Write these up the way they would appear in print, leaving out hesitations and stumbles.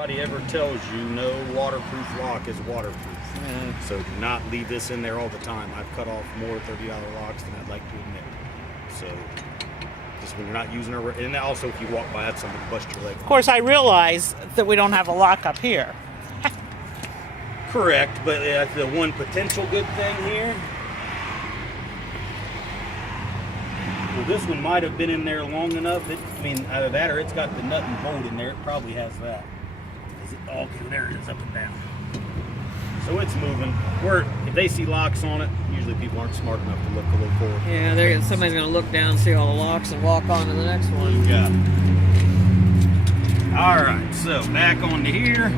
Nobody ever tells you no waterproof lock is waterproof. So do not leave this in there all the time. I've cut off more $30 locks than I'd like to admit. So just when you're not using it, and also if you walk by, that's something to bust your leg. Of course, I realize that we don't have a lock up here. Correct, but the one potential good thing here, well, this one might have been in there long enough. Either that or it's got the nut and bolt in there. It probably has that. There it is, up and down. So it's moving. If they see locks on it, usually people aren't smart enough to look a little forward. Yeah, somebody's going to look down, see all the locks, and walk on to the next one. Yeah. All right, so back onto here.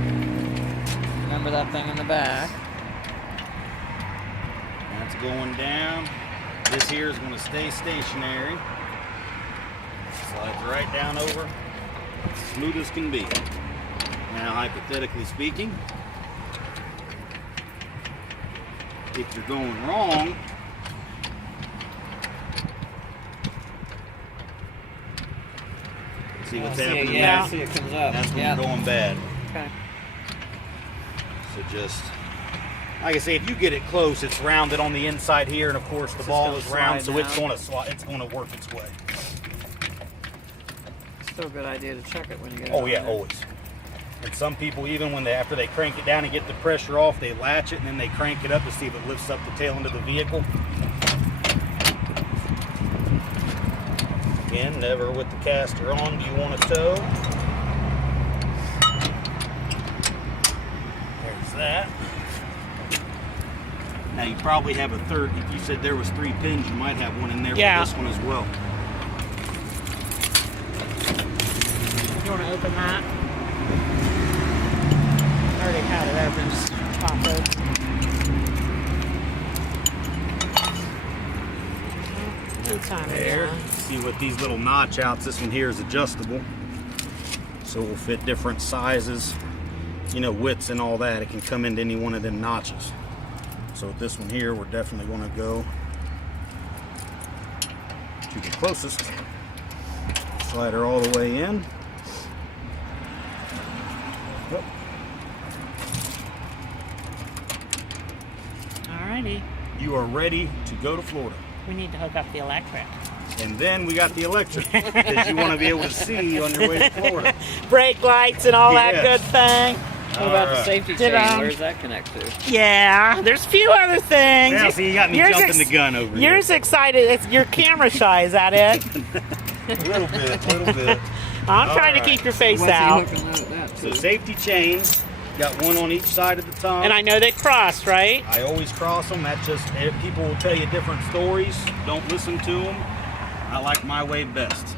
Remember that thing in the back. That's going down. This here is going to stay stationary. Slides right down over. Smooth as can be. Now, hypothetically speaking, if you're going wrong, see what's happening Yeah, there? see it comes up. That's when you're going bad. Okay. So just, like I say, if you get it close, it's rounded on the inside here, and of course the ball is round, so it's going to slide. It's going to work its way. Still a good idea to check it when you get it. Oh yeah, always. And some people, even when after they crank it down and get the pressure off, they latch it and then they crank it up to see if it lifts up the tail end of the vehicle. Again, never with the caster on do you want to tow. There's that. Now you probably have a third. If you said there was 3 pins, you might have one in there for this one as well. You want to open that? I already had it open. Just pop open. Good time There. See with these little notch outs, this one here is adjustable. So it will fit different sizes, widths and all that. It can come into any one of them notches. So with this one here, we're definitely going to go to the closest. Slide her all the way in. Yep. Alrighty. You are ready to go to Florida. We need to hook up the electric. And then we got the electric, because you want to be able to see on your way to Florida. Brake lights and all that good thing. What about the safety chain? Where does that connect to? Yeah, there's a few other things. Now, see, you got me jumping the gun over here. Yours excited. Your camera shy, is that it? A little bit. I'm trying to keep your face out. So safety chains, got one on each side of the tongue. And I know they cross, right? I always cross them. That's just, people will tell you different stories. Don't listen to them. I like my way best.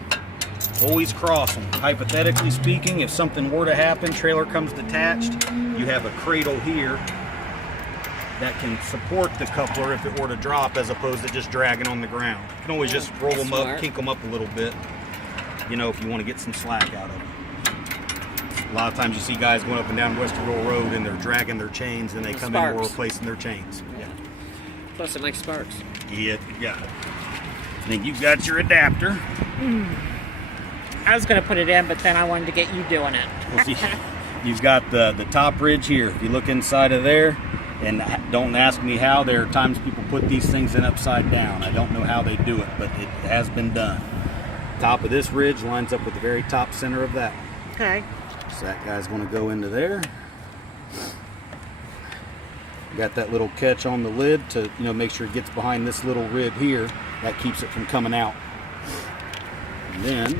Always cross them. Hypothetically speaking, if something were to happen, trailer comes detached, you have a cradle here that can support the coupler if it were to drop, as opposed to just dragging on the ground. You can always just roll them up, kink them up a little bit, if you want to get some slack out of them. A lot of times you see guys going up and down Westerville Road and they're dragging their chains and they come in and we're replacing their chains. Yeah. Plus it makes sparks. Yeah, you got it. I think you've got your adapter. I was going to put it in, but then I wanted to get you doing it. Well, see, you've got the top ridge here. If you look inside of there, and don't ask me how, there are times people put these things in upside down. I don't know how they do it, but it has been done. Top of this ridge lines up with the very top center of that. Okay. So that guy's going to go into there. Got that little catch on the lid to make sure it gets behind this little rib here. That keeps it from coming out. And then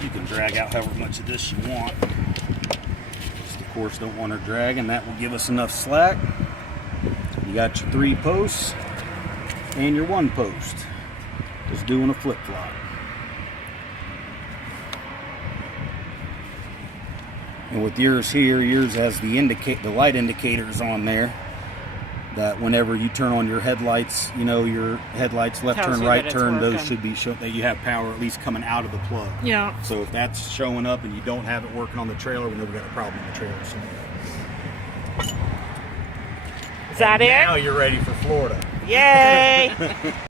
you can drag out however much of this you want. Just of course don't want her dragging. That will give us enough slack. You got your 3 posts and your 1 post. Just doing a flip-flop. And with yours here, yours has the light indicators on there, that whenever you turn on your headlights, your headlights left turn, right turn, those should be showing that you have power at least coming out of the plug. Yeah. So if that's showing up and you don't have it working on the trailer, we know we got a problem in the trailer somewhere. Is that it? Now you're ready for Florida. Yay!